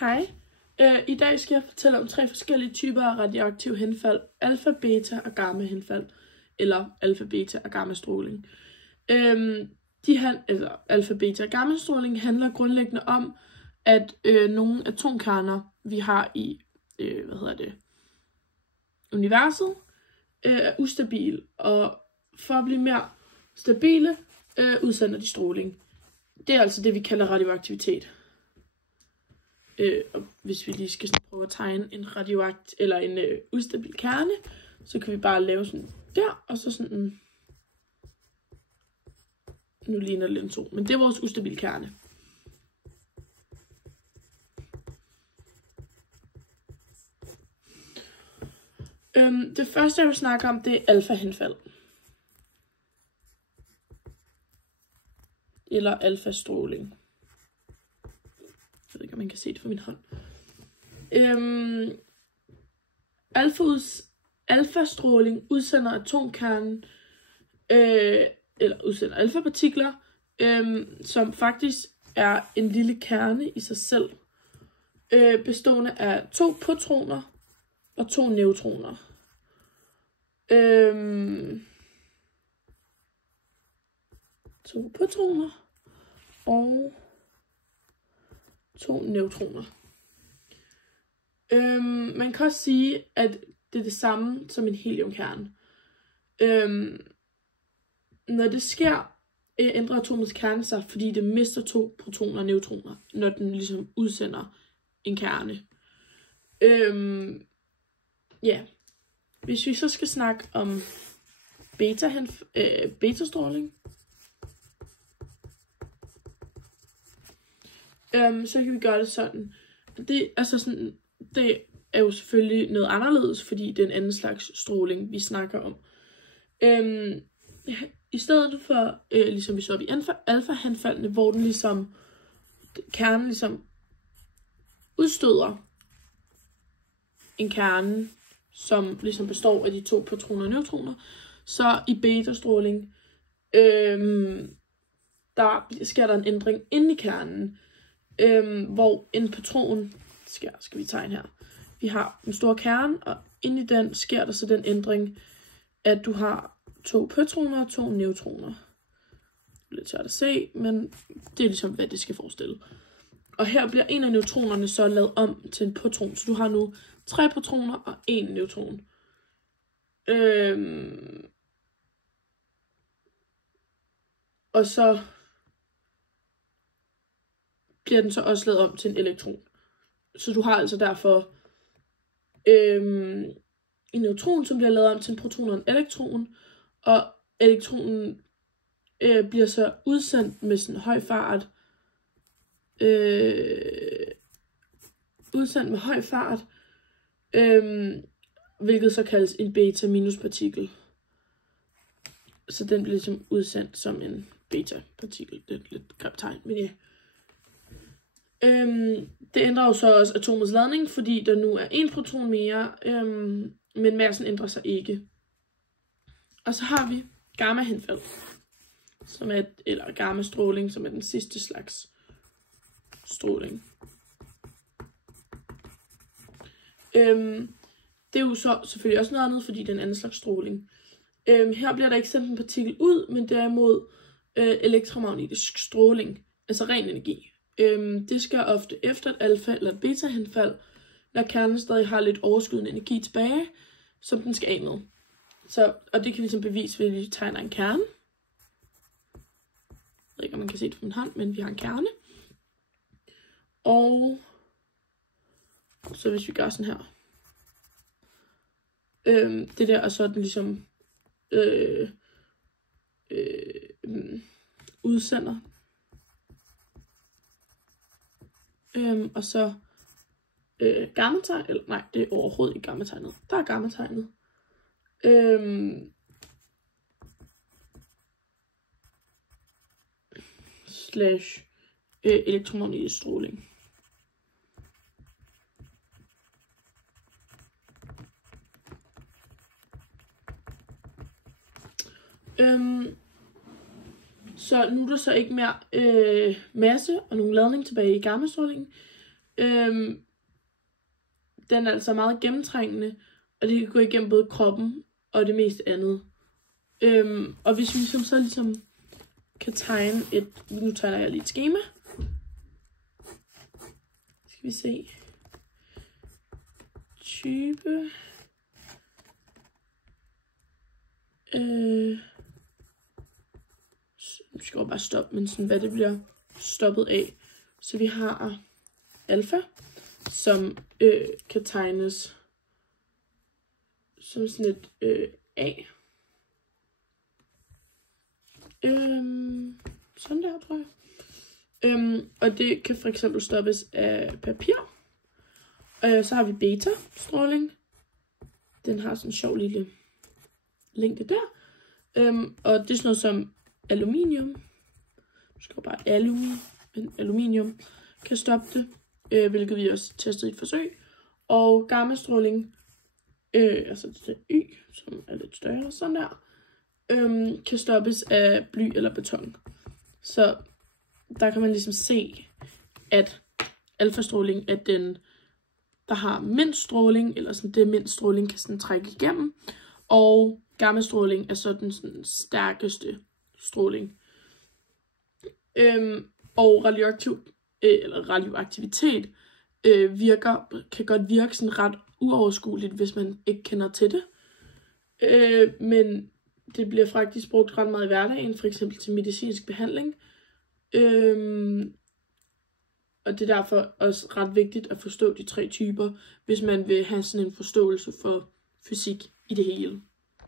Hej. I dag skal jeg fortælle om 3 forskellige typer af radioaktive henfald. Alfa, beta og gamma henfald. Eller alfa, beta og gamma stråling. Alfa, beta og gamma stråling handler grundlæggende om, at nogle atomkerner, vi har i universet, er ustabile. Og for at blive mere stabile, udsender de stråling. Det er altså det, vi kalder radioaktivitet. Og hvis vi lige skal prøve at tegne en en ustabil kerne, så kan vi bare lave sådan der, og så sådan. Nu ligner det lidt en sol, men det er vores ustabile kerne. Det første, jeg vil snakke om, det er alfa-henfald. Eller alfa-stråling. Jeg ved ikke, om man kan se det fra min hånd. Alfa-stråling udsender atomkernen, eller udsender alfapartikler, som faktisk er en lille kerne i sig selv, bestående af 2 protoner og 2 neutroner. 2 protoner og 2 neutroner. Man kan også sige, at det er det samme som en heliumkerne. Når det sker, ændrer atomets kerne sig, fordi det mister 2 protoner og neutroner, når den ligesom udsender en kerne. Hvis vi så skal snakke om beta-stråling, så kan vi gøre det sådan. Det er jo selvfølgelig noget anderledes, fordi det er en anden slags stråling, vi snakker om. I stedet for, ligesom vi så op i alfa-henfaldene, hvor kernen ligesom udstøder en kerne, som ligesom består af de 2 protoner og neutroner, så i beta-stråling, der sker der en ændring inde i kernen, hvor en proton skal vi tegne her. Vi har en stor kerne, og inde i den sker der så den ændring, at du har 2 protoner og 2 neutroner. Lidt svært at se, men det er ligesom, hvad det skal forestille. Og her bliver en af neutronerne så lavet om til en proton, så du har nu 3 protoner og 1 neutron. Og så bliver den så også lavet om til en elektron. Så du har altså derfor en neutron, som bliver lavet om til en proton og en elektron. Og elektronen bliver så udsendt med sådan høj fart. Udsendt med høj fart. Hvilket så kaldes en beta-minus-partikel. Så den bliver ligesom udsendt som en beta-partikel. Det er lidt grimt tegn, men ja. Det ændrer jo så også atomets ladning, fordi der nu er 1 proton mere, men massen ændrer sig ikke. Og så har vi gamma-henfald, eller gamma-stråling, som er den sidste slags stråling. Det er jo så selvfølgelig også noget andet, fordi det er en anden slags stråling. Her bliver der ikke sendt en partikel ud, men derimod elektromagnetisk stråling, altså ren energi. Det sker ofte efter et alfa- eller et beta-henfald, når kernen stadig har lidt overskydende energi tilbage, som den skal af med. Og det kan vi som bevise ved, at vi tegner en kerne. Jeg ved ikke, om man kan se det fra min hånd, men vi har en kerne. Og så hvis vi gør sådan her. Det der, og så er den ligesom udsender. Og så gammategn, eller nej, det er overhovedet ikke gammategnet. Der er gammategnet. Slash elektromagnetisk stråling. Så nu er der så ikke mere masse og nogen ladning tilbage i gammastrålingen. Den er altså meget gennemtrængende, og det kan gå igennem både kroppen og det meste andet. Og hvis vi så ligesom kan tegne nu tegner jeg lige et skema. Skal vi se. Type. Nu skal jeg bare stoppe, men sådan hvad det bliver stoppet af. Så vi har alfa, som kan tegnes som sådan et A. Sådan der, tror jeg. Og det kan for eksempel stoppes af papir. Så har vi beta-stråling. Den har sådan en sjov lille længde der. Og det er sådan noget som aluminium. Nu skal jeg bare aluminium kan stoppe det. Hvilket vi også testede i et forsøg. Og gammastråling, altså det der Y, som er lidt større, sådan der, kan stoppes af bly eller beton. Så der kan man ligesom se, at alfastråling er den, der har mindst stråling, eller sådan det mindst stråling kan sådan trække igennem. Og gammastråling er så den sådan stærkeste stråling. Og radioaktivitet kan godt virke sådan ret uoverskueligt, hvis man ikke kender til det. Men det bliver faktisk brugt ret meget i hverdagen, for eksempel til medicinsk behandling. Og det er derfor også ret vigtigt at forstå de 3 typer, hvis man vil have sådan en forståelse for fysik i det hele.